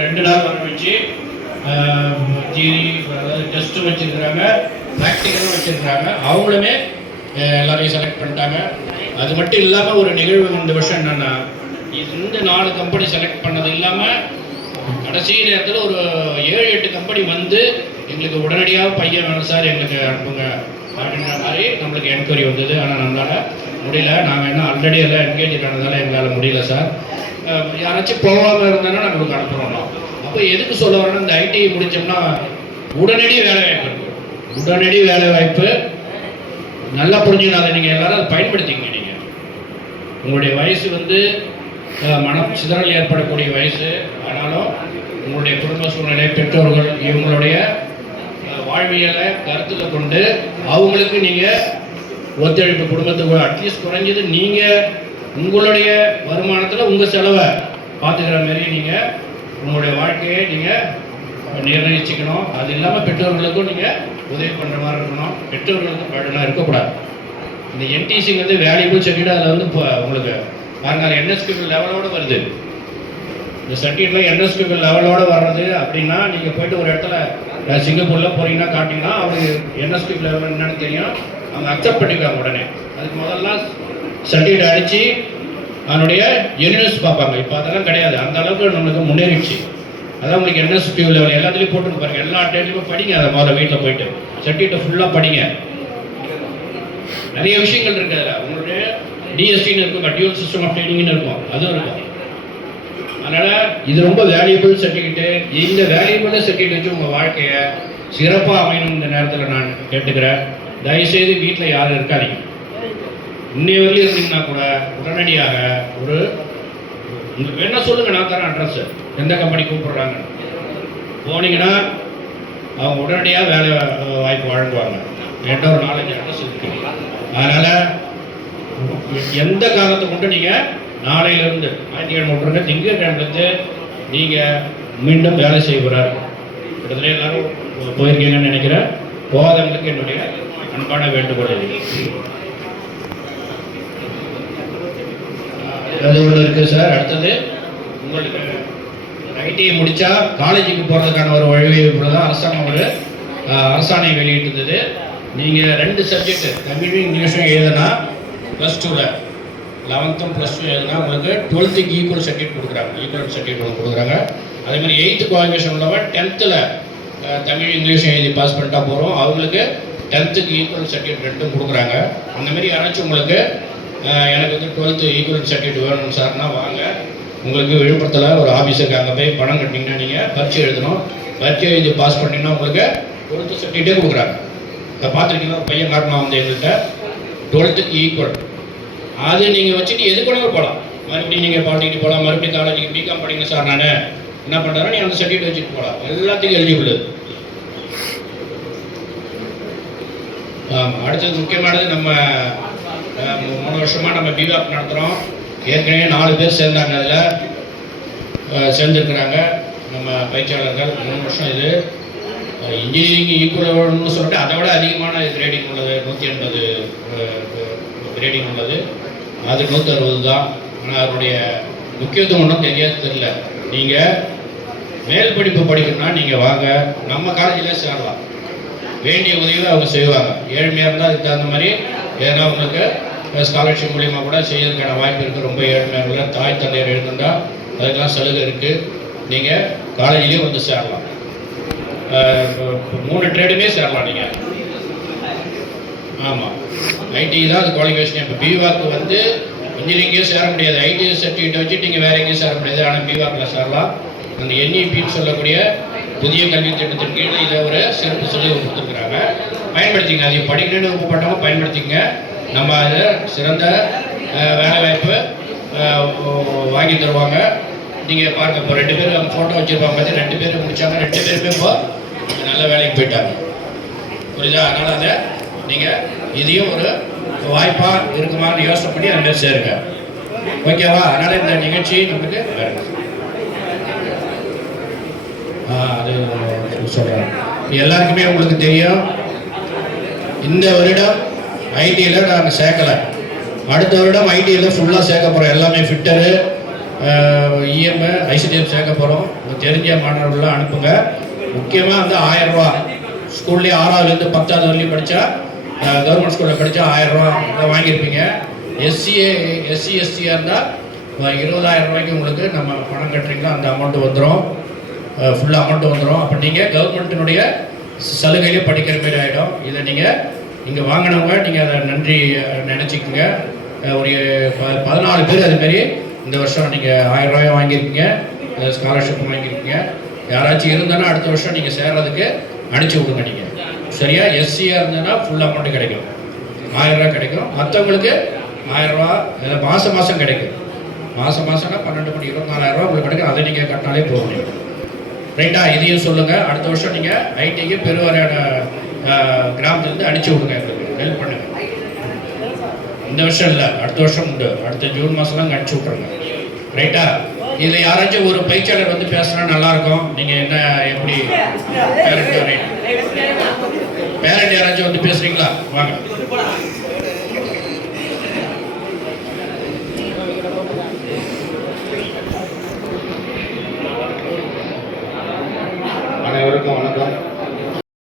2 நாள் வர வச்சு ஜிரி அதாவது டெஸ்ட்டும் வச்சுருக்குறாங்க, ப்ராக்டிக்கலும் வச்சுருக்குறாங்க. அவங்களுமே எல்லாரையும் செலக்ட் பண்ணிட்டாங்க. அது மட்டும் இல்லாமல் ஒரு நிகழ்வு இந்த வருஷம் என்னென்னா, இந்த 4 கம்பெனி செலக்ட் பண்ணது இல்லாமல் கடைசி நேரத்தில் ஒரு 7-8 கம்பெனி வந்து எங்களுக்கு உடனடியாக பையன் வேணும் சார், எங்களுக்கு அனுப்புங்க அப்படின்ற மாதிரி நம்மளுக்கு என்கொயரி வந்தது. ஆனால் நம்மளால் முடியல. நாங்கள் என்ன ஆல்ரெடி எல்லாம் என்கேஜ் ஆனதால் எங்களால் முடியல சார். யாராச்சும் போகாமல் இருந்தாங்கன்னா நம்மளுக்கு அனுப்புகிறோம். அப்போ எதுக்கு சொல்ல வரேன்னா, இந்த ஐடிஐ முடித்தோம்னா உடனடி வேலை வாய்ப்பு இருக்குது. உடனடி வேலை வாய்ப்பு நல்லா புரிஞ்சுக்கணும். அதை நீங்கள் எல்லாரும் அதை பயன்படுத்திக்கங்க. நீங்கள் உங்களுடைய வயசு வந்து மனம் சிதறல் ஏற்படக்கூடிய வயசு. ஆனாலும் உங்களுடைய குடும்ப சூழ்நிலை, பெற்றோர்கள், இவங்களுடைய வாழ்வியலை கருத்தில் கொண்டு அவங்களுக்கு நீங்கள் ஒத்துழைப்பு குடும்பத்துக்கு அட்லீஸ்ட் குறைஞ்சது நீங்கள் உங்களுடைய வருமானத்தில் உங்கள் செலவை பார்த்துக்கிற மாதிரி நீங்கள் உங்களுடைய வாழ்க்கையை நீங்கள் நிர்ணயிச்சுக்கணும். அது இல்லாமல் பெற்றோர்களுக்கும் நீங்கள் உதவி பண்ணுற மாதிரி இருக்கணும். பெற்றோர்களுக்கும் பேடனாக இருக்கக்கூடாது. இந்த என்டிசி வந்து வேல்யூபிள் சர்டிஃபிகேட் அதில் வந்து இப்போ உங்களுக்கு பாருங்க, அது என்எஸ்கியூ லெவலோடு வருது. இந்த சர்டிஃபிகேட்டில் என்எஸ்கியூ லெவலோடு வர்றது அப்படின்னா, நீங்கள் போய்ட்டு ஒரு இடத்துல சிங்கப்பூரில் போகிறீங்கன்னா காட்டிங்கன்னா அவங்களுக்கு என்எஸ்கியூ லெவல் என்னன்னு தெரியும். அவங்க அக்செப்ட் பண்ணிக்குவாங்க உடனே. அதுக்கு முதல்ல சர்டிஃபிகேட் அடித்து அதனுடைய யூனிவர்ஸ் பார்ப்பாங்க. இப்போ அதெல்லாம் கிடையாது. அந்த அளவுக்கு நம்மளுக்கு முன்னேறிடுச்சு. அதான் உங்களுக்கு என்எஸ்கியூ லெவல் எல்லாத்துலேயும் போட்டு பாருங்கள். எல்லா டேட்லையுமே படிங்க. அதை முதல்ல வீட்டில் போயிட்டு சர்டிஃபிகேட்டை ஃபுல்லாக படிங்க. நிறைய விஷயங்கள் இருக்குது அதில். உங்களுடைய டிஎஸ்டின்னு இருக்கும், டியூல் சிஸ்டம் ஆஃப் ட்ரைனிங்னு இருக்கும், அதுவும் இருக்கும். அதனால் இது ரொம்ப வேல்யூபிள் சர்டிஃபிகேட்டு. இந்த வேல்யூபிள் சர்டிஃபிகேட் வச்சு உங்கள் வாழ்க்கையை சிறப்பாக அமையணும் இந்த நேரத்தில் நான் கேட்டுக்கிறேன். தயவுசெய்து வீட்டில் யாரும் இருக்காதீங்க. இன்னைய வரையிலும் இருந்தீங்கன்னா கூட உடனடியாக ஒரு உங்களுக்கு வேணால் சொல்லுங்கள், நான் தரேன் அட்ரஸ், எந்த கம்பெனி கூப்பிட்றாங்க போனீங்கன்னா அவங்க உடனடியாக வேலை வாய்ப்பு வழங்குவாங்க. என்கிட்ட ஒரு 4-5 அட்ரஸ் இருக்குது. அதனால் எந்த காரணத்தை கொண்டு நீங்கள் நாளையிலேருந்து ஞாயிற்றுக்கிழமை விட்ருங்க, திங்கட்கிழமைலேருந்து நீங்கள் மீண்டும் வேலை செய்கிறார். கிட்டத்தட்ட எல்லாரும் போயிருக்கீங்கன்னு நினைக்கிறேன். போகாதவங்களுக்கு என்னுடைய அன்பான வேண்டுகோள். அது ஒன்று இருக்குது சார். அடுத்தது உங்களுக்கு ஐடிஐ முடித்தா காலேஜுக்கு போகிறதுக்கான ஒரு வழிவகுப்பு தான் அரசாங்கம் ஒரு அரசாணை வெளியிட்டிருந்தது. நீங்கள் 2 சப்ஜெக்ட் தமிழும் இங்கிலீஷும் எழுதுனா +2ல் 11th +2 எழுதுனா உங்களுக்கு 12th ஈக்குவல் சர்டிஃபிகேட் கொடுக்குறாங்க. ஈக்குவல் சர்டிஃபிகேட் கொடுக்குறாங்க. அதேமாதிரி 8th குவாலிஃபிகேஷன் உள்ளவன் 10th தமிழ் இங்கிலீஷும் எழுதி பாஸ் பண்ணிட்டா போகிறோம். அவங்களுக்கு 10th ஈக்குவல் சர்டிஃபிகேட் 2 கொடுக்குறாங்க. அந்தமாரி யாராச்சும் உங்களுக்கு எனக்கு வந்து 12th ஈக்குவல் சர்டிஃபிகேட் வேணும் சார்னா வாங்க. உங்களுக்கு விழுப்புரத்தில் ஒரு ஆஃபீஸுக்கு அங்கே போய் பணம் கட்டிங்கன்னா நீங்கள் பரீட்சை எழுதணும். பரீட்சை எழுதி பாஸ் பண்ணிங்கன்னா உங்களுக்கு 12th சர்டிஃபிகேட்டே கொடுக்குறாங்க. அதை பார்த்துருக்கீங்கன்னா ஒரு பையன் காட்டணும் வந்து எங்கள்கிட்ட 12th ஈக்குவல். அது நீங்கள் வச்சுட்டு எது கூட போகலாம். மறுபடியும் நீங்கள் பாலிடெக்னிக் போகலாம், மறுபடியும் காலேஜுக்கு பிகாம் படிங்க சார். நான் என்ன பண்ணுறேன்னா, நீங்கள் அந்த சர்டிஃபிகேட் வச்சுட்டு போகலாம். எல்லாத்துக்கும் எலிஜிபிள். அடுத்தது முக்கியமானது, நம்ம 3 வருஷமாக நம்ம பிவாக் நடத்துகிறோம். ஏற்கனவே 4 பேர் சேர்ந்தாங்க. அதில் சேர்ந்துருக்குறாங்க நம்ம பயிற்சியாளர்கள். 3 வருஷம் இது இன்ஜினியரிங் ஈக்குவல்னு சொல்லிட்டு அதை விட அதிகமான கிரேடிங் உள்ளது. 180 கிரேடிங் உள்ளது. அது 160 தான். ஆனால் அதனுடைய முக்கியத்துவம் ஒன்றும் தெரியல. நீங்கள் மேல் படிப்பு படிக்கணும்னா நீங்கள் வாங்க, நம்ம காலேஜில் சேரலாம். வேண்டிய உதவியை அவங்க செய்வாங்க. ஏழ்மையாக இருந்தால் அதுக்கு தகுந்த மாதிரி ஏன்னா உங்களுக்கு ஸ்காலர்ஷிப் மூலிமா கூட செய்யறதுக்கான வாய்ப்பு இருக்குது. ரொம்ப ஏழ்மையாக இல்லை, தாய் தந்தையர் எழுதுந்தால் அதுக்கெல்லாம் சலுகை இருக்குது. நீங்கள் காலேஜ்லேயும் வந்து சேரலாம். 3 ட்ரேடுமே சேரலாம் நீங்கள். ஆமாம், ஐடி தான் அது குவாலிஃபிகேஷன். இப்போ பிவாக்கு வந்து இன்ஜினியரிங்கே சேர முடியாது. ஐடி சர்டிஃபிகேட் வச்சுட்டு நீங்கள் வேற எங்கேயும் சேர முடியாது. ஆனால் பிவாக்கில் சேரலாம். அந்த என்இபின்னு சொல்லக்கூடிய புதிய கல்வி திட்டத்தின் கீழே இதை ஒரு சிறப்பு சலுகை கொடுத்துருக்குறாங்க. பயன்படுத்திங்க. அதை படிக்கணும்னு விருப்பப்பட்டவங்க பயன்படுத்திங்க. நம்ம அதை சிறந்த வேலைவாய்ப்பு வாங்கி தருவாங்க. நீங்கள் பாருங்கள், இப்போ 2 பேர் ஃபோட்டோ வச்சுருப்பாங்க. பார்த்து 2 பேர் முடித்தாங்க. 2 பேருமே இப்போ நல்ல வேலைக்கு போயிட்டாங்க. புரியுதா? அதனால் அதை நீங்கள் இதையும் ஒரு வாய்ப்பாக இருக்குமான்னு யோசனை பண்ணி அந்த மாதிரி சேருங்க. ஓகேவா? அதனால் இந்த நிகழ்ச்சி நமக்கு வேறு அது சொல்கிறேன். எல்லாருக்குமே உங்களுக்கு தெரியும், இந்த வருடம் ஐடியில் நாங்கள் சேர்க்கலை. அடுத்த வருடம் ஐடியில் ஃபுல்லாக சேர்க்க போகிறோம். எல்லாமே ஃபிட்டரு, இஎம் ஐசிடிஎஃப் சேர்க்க போகிறோம். தெரிஞ்ச மாணவர்கள்லாம் அனுப்புங்க. முக்கியமாக வந்து 1000 ரூபா ஸ்கூல்லேயே 6ஆவதுலேருந்து 10ஆவது வரையும் படித்தா கவர்மெண்ட் ஸ்கூலில் படித்தா 1000 ரூபா வாங்கியிருப்பீங்க. எஸ்சி எஸ்டியாக இருந்தால் 20,000 ரூபாய்க்கு உங்களுக்கு நம்ம பணம் கட்டுறீங்களோ அந்த அமௌண்ட்டு வந்துடும், ஃபுல் அமௌண்ட்டு வந்துடும். அப்போ நீங்கள் கவர்மெண்ட்டினுடைய சலுகையிலே படிக்கிற மாதிரி ஆகிடும். இதை நீங்கள் இங்கே வாங்கினவங்க நீங்கள் அதை நன்றி நினச்சிக்கோங்க. ஒரு 14 பேர் அதுமாரி இந்த வருஷம் நீங்கள் 1000 ரூபாய் வாங்கியிருக்கீங்க, ஸ்காலர்ஷிப் வாங்கியிருக்கீங்க. யாராச்சும் இருந்தாலும் அடுத்த வருஷம் நீங்கள் சேர்றதுக்கு அனுப்பிச்சி விடுங்க. நீங்கள் சரியா எஸ்சியாக இருந்ததுன்னா ஃபுல் அமௌண்ட்டு கிடைக்கும், 1000 ரூபா கிடைக்கும். மற்றவங்களுக்கு 1000 ரூபா மாதம் மாதம் கிடைக்கும். மாதம்னா 12 மணி 24,000 ரூபா உங்களுக்கு கிடைக்கும். அதை நீங்கள் கட்டினாலே போகும். ரைட்டா? இதையும் சொல்லுங்கள். அடுத்த வருஷம் நீங்கள் ஐடிக்கு பெருவாரியான கிராமத்துலேருந்து அனுப்பிச்சி விடுங்க, எங்களுக்கு ஹெல்ப் பண்ணுங்கள். இந்த வருஷம் இல்லை, அடுத்த வருஷம் உண்டு. அடுத்த ஜூன் மாதம்லாம் அனுப்பிச்சி விட்ருங்க. ரைட்டா? இதில் யாராச்சும் ஒரு பயிற்சியாளர் வந்து பேசுனா நல்லாயிருக்கும். நீங்கள் என்ன எப்படி பேரண்ட் யாராச்சும் வந்து பேசுகிறீங்களா? வாங்க.